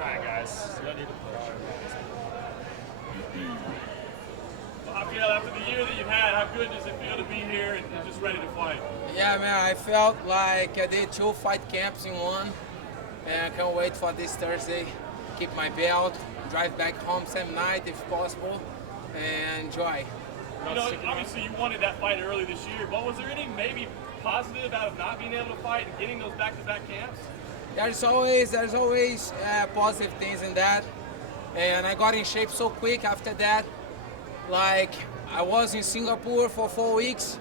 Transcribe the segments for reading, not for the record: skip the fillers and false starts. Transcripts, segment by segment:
trying, guys. You don't need to push. Well, how feel after the year that you've had? How good does it feel to be here and just ready to fight? Yeah, man, I felt like I did 2 fight camps in one, and I can't wait for this Thursday. Keep my belt, drive back home same night if possible, and enjoy. You know, obviously you wanted that fight early this year, but was there anything maybe positive out of not being able to fight and getting those back-to-back camps? There's always positive things in that, and I got in shape so quick after that. Like, I was in Singapore for 4 weeks,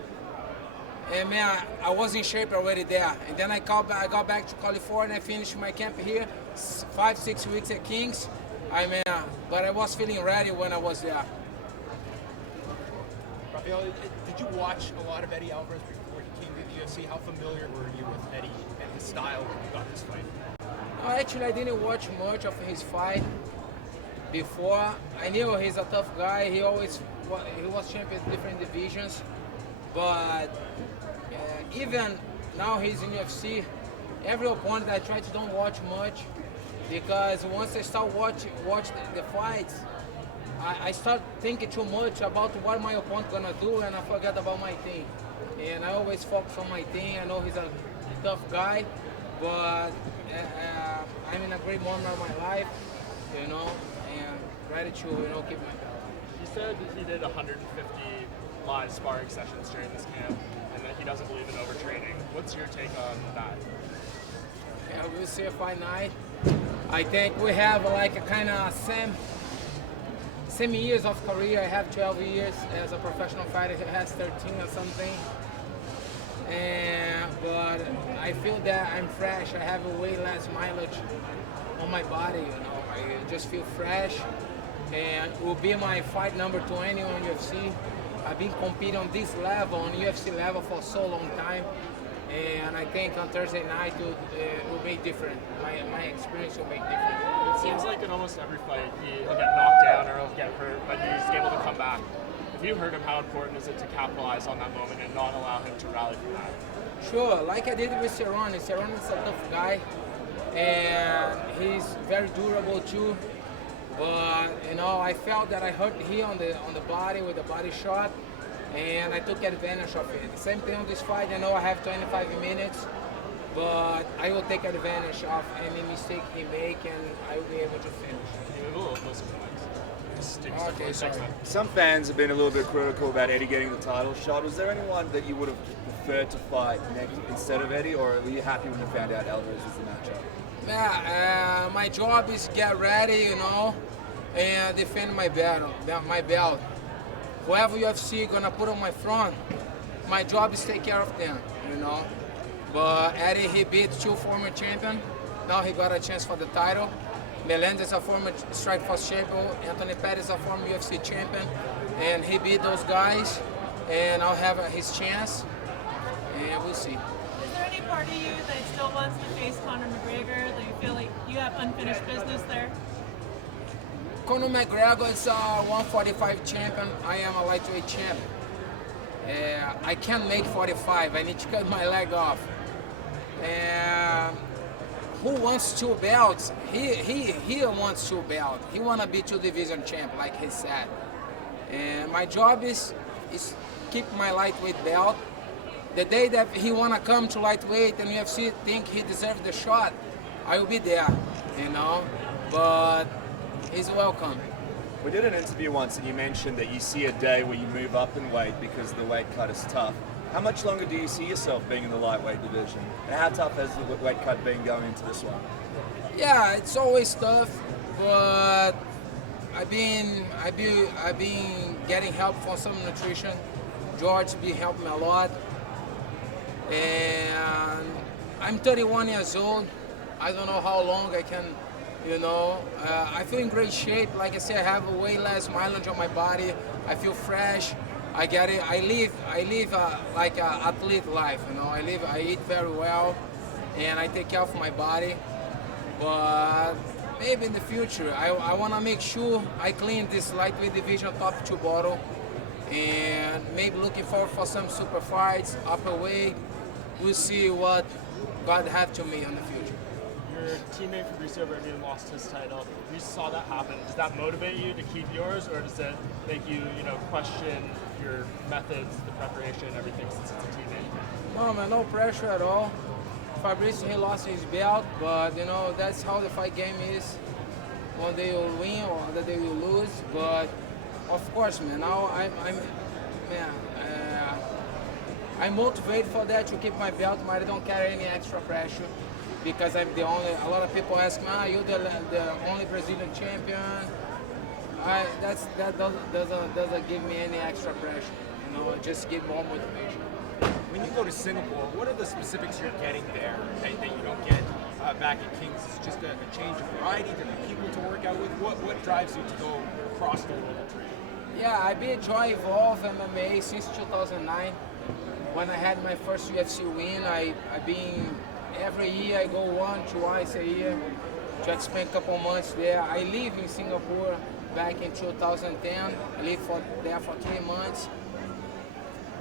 and man, I was in shape already there. And then I got back to California, I finished my camp here, 5-6 weeks at Kings. But I was feeling ready when I was there. Rafael, did you watch a lot of Eddie Alvarez before he came to the UFC? How familiar were you with Eddie and his style when you got this fight? No, actually, I didn't watch much of his fight before. I knew he's a tough guy. He was champion in different divisions, but even now he's in UFC. Every opponent I try to don't watch much, because once I start watch the fights, I start thinking too much about what my opponent gonna do, and I forget about my thing. And I always focus on my thing. I know he's a tough guy, but I'm in a great moment of my life, you know, and ready to, keep my belt. He said he did 150 live sparring sessions during this camp, and that he doesn't believe in overtraining. What's your take on that? Yeah, we'll see a fight night. I think we have like a kind of same years of career. I have 12 years as a professional fighter. He has 13 or something. But I feel that I'm fresh. I have way less mileage on my body. I just feel fresh. And it will be my fight number 20 on UFC. I've been competing on this level, on UFC level, for so long time. And I think on Thursday night it will be different. My experience will be different. It seems like in almost every fight he'll get knocked down or he'll get hurt, but he's able to come back. If you heard him, how important is it to capitalize on that moment and not allow him to rally from that? Sure, like I did with Cerrone. Cerrone is a tough guy, and he's very durable too. But I felt that I hurt him on the body with a body shot, and I took advantage of it. Same thing on this fight. I know I have 25 minutes, but I will take advantage of any mistake he make, and I will be able to finish. Can you move a little closer to the mic? Okay, sorry. Some fans have been a little bit critical about Eddie getting the title shot. Was there anyone that you would have preferred to fight next instead of Eddie, or were you happy when you found out Alvarez was the matchup? Yeah, my job is get ready, and defend my belt. Whoever UFC gonna put on my front, my job is take care of them, But Eddie, he beat 2 former champions. Now he got a chance for the title. Melendez is a former Strikeforce champion. Anthony Pettis is a former UFC champion, and he beat those guys. And I'll have his chance, and we'll see. Is there any part of you that still wants to face Conor McGregor? That you feel like you have unfinished business there? Conor McGregor is a 145 champion. I am a lightweight champion. I can't make 45. I need to cut my leg off. Who wants 2 belts? He wants 2 belts. He wanna be 2 division champ, like he said. And my job is keep my lightweight belt. The day that he wanna come to lightweight and UFC think he deserves the shot, I will be there, But he's welcome. We did an interview once and you mentioned that you see a day where you move up in weight because the weight cut is tough. How much longer do you see yourself being in the lightweight division? And how tough has the weight cut been going into this one? Yeah, it's always tough, but I've been getting help from some nutrition. George been helping me a lot. And I'm 31 years old. I don't know how long I can, I feel in great shape. Like I said, I have way less mileage on my body. I feel fresh. I get it. I live like an athlete life. I eat very well, and I take care of my body. But maybe in the future, I want to make sure I clean this lightweight division top 2 bottle, and maybe looking forward for some super fights, upper weight. We'll see what God have to me in the future. your teammate Fabricio Verdun lost his title. You saw that happen. Does that motivate you to keep yours, or does it make you, question your methods, the preparation, everything since it's a teammate? No, man, no pressure at all. Fabricio, he lost his belt, but that's how the fight game is. One day you'll win, or other day you'll lose. But of course, man, now I'm motivated for that to keep my belt, but I don't carry any extra pressure because I'm the only. A lot of people ask me, you're the only Brazilian champion. That doesn't give me any extra pressure. It just gives more motivation. When you go to Singapore, what are the specifics you're getting there that you don't get back at Kings? Is it just a change of variety, different people to work out with? What drives you to go across the world and train? Yeah, I've been trying to evolve MMA since 2009. When I had my first UFC win, I've been every year I go twice a year. Just spend a couple months there. I live in Singapore back in 2010. I lived there for 3 months.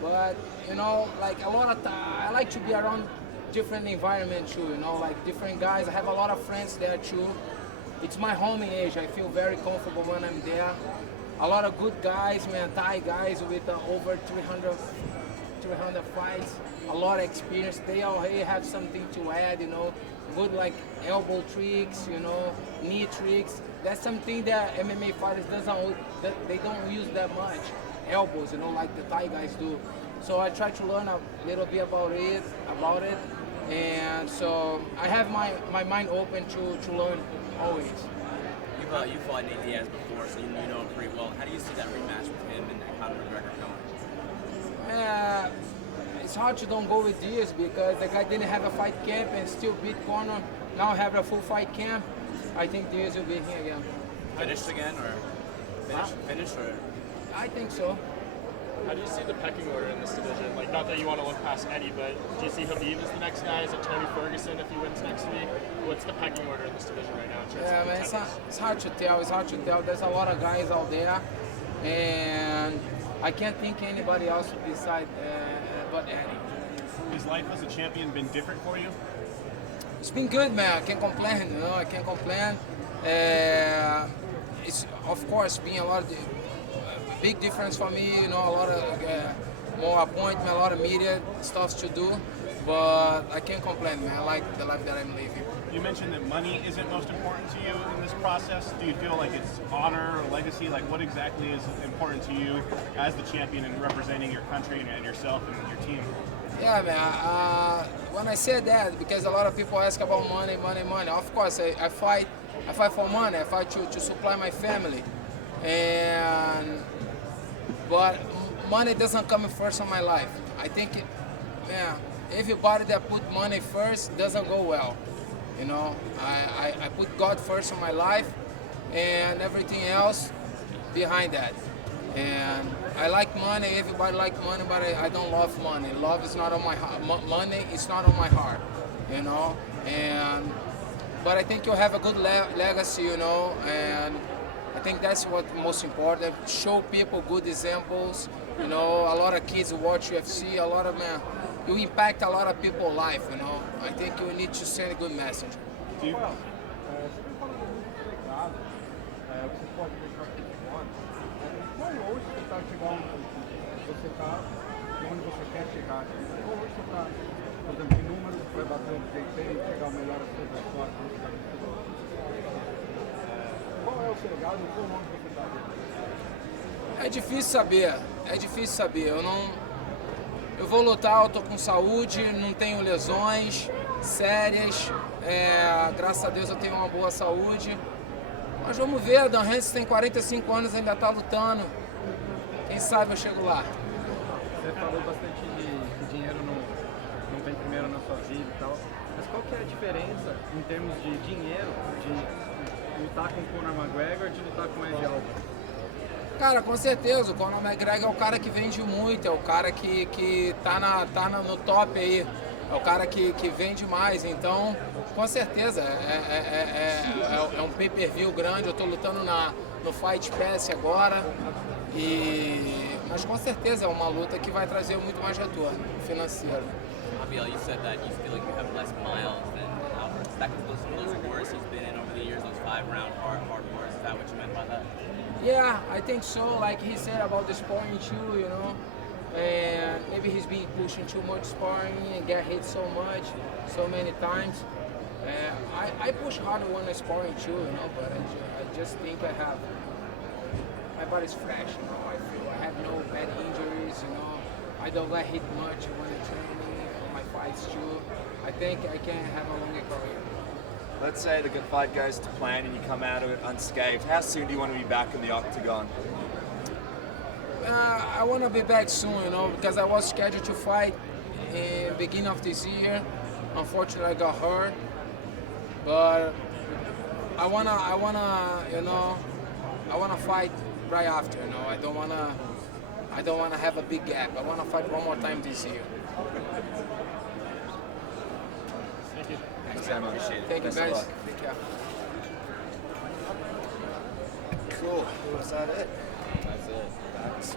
But like a lot of I like to be around different environment too. Like different guys. I have a lot of friends there too. It's my home in Asia. I feel very comfortable when I'm there. A lot of good guys, man, Thai guys with over 300 fights, a lot of experience. They all have something to add, good like elbow tricks, knee tricks. That's something that MMA fighters they don't use that much. Elbows, like the Thai guys do. So I try to learn a little bit about it, and so I have my mind open to learn always. You fought Nate Diaz before, so you know him pretty well. How do you see that rematch with him and Conor McGregor going? It's hard to don't go with Diaz because the guy didn't have a fight camp and still beat Conor. Now have a full fight camp. I think Diaz will be here again. Finished again, or finish, or? I think so. How do you see the pecking order in this division? Like, not that you want to look past Eddie, but do you see Khabib as the next guy? Is it Tony Ferguson if he wins next week? What's the pecking order in this division right now? Yeah, man, it's hard to tell. It's hard to tell. There's a lot of guys out there, and I can't think anybody else beside but Eddie. Has life as a champion been different for you? It's been good, man. I can't complain. I can't complain. It's of course been a lot of big difference for me. A lot of more appointment, a lot of media stuff to do, but I can't complain, man. I like the life that I'm living. You mentioned that money isn't most important to you in this process. Do you feel like it's honor or legacy? Like, what exactly is important to you as the champion and representing your country and yourself and your team? Yeah, man. When I said that, because a lot of people ask about money. Of course, I fight for money. I fight to supply my family, but money doesn't come first in my life. I think, everybody that put money first doesn't go well. I put God first in my life, and everything else behind that. And I like money. Everybody like money, but I don't love money. Love is not on my heart. Money is not on my heart. But I think you'll have a good legacy. And I think that's what's most important. Show people good examples. A lot of kids watch UFC. You impact a lot of people's life. I think you need to send a good message. É difícil saber. Eu vou lutar, eu tô com saúde, não tenho lesões sérias. Graças a Deus eu tenho uma boa saúde. Mas vamos ver, Dan Hansen tem 45 anos, ainda tá lutando. Quem sabe eu chego lá. Você falou bastante de dinheiro não vem primeiro na sua vida e tal. Mas qual que é a diferença em termos de dinheiro de lutar com o Conor McGregor e de lutar com o Eddie Alvarez? Cara, com certeza, o Conor McGregor é o cara que vende muito, é o cara que tá no top aí, é o cara que vende mais, então, com certeza, é um pay-per-view grande, eu tô lutando no Fight Pass agora, mas com certeza é uma luta que vai trazer muito mais retorno financeiro. Rafael, you said that you feel like you have less miles than Alvarez. back into some of those wars he's been in over the years, those 5-round hard wars. Is that what you meant by that? Yeah, I think so. Like he said about the sparring too, you know, and maybe he's been pushing too much sparring and get hit so much, so many times. I push harder when I sparring too, you know, but I just think my body's fresh, you know. I feel I have no bad injuries, you know. I don't get hit much when I'm training on my fights too. I think I can have a longer career. Let's say the good fight goes to plan and you come out of it unscathed. How soon do you want to be back in the octagon? I want to be back soon, you know, because I was scheduled to fight in the beginning of this year. Unfortunately, I got hurt, but I wanna, you know, I wanna fight right after. You know, I don't wanna have a big gap. I wanna fight one more time this year. Thank you. Thanks very much. Thank you, Best of guys. luck. Take care. Cool. Was that it? That's it. That's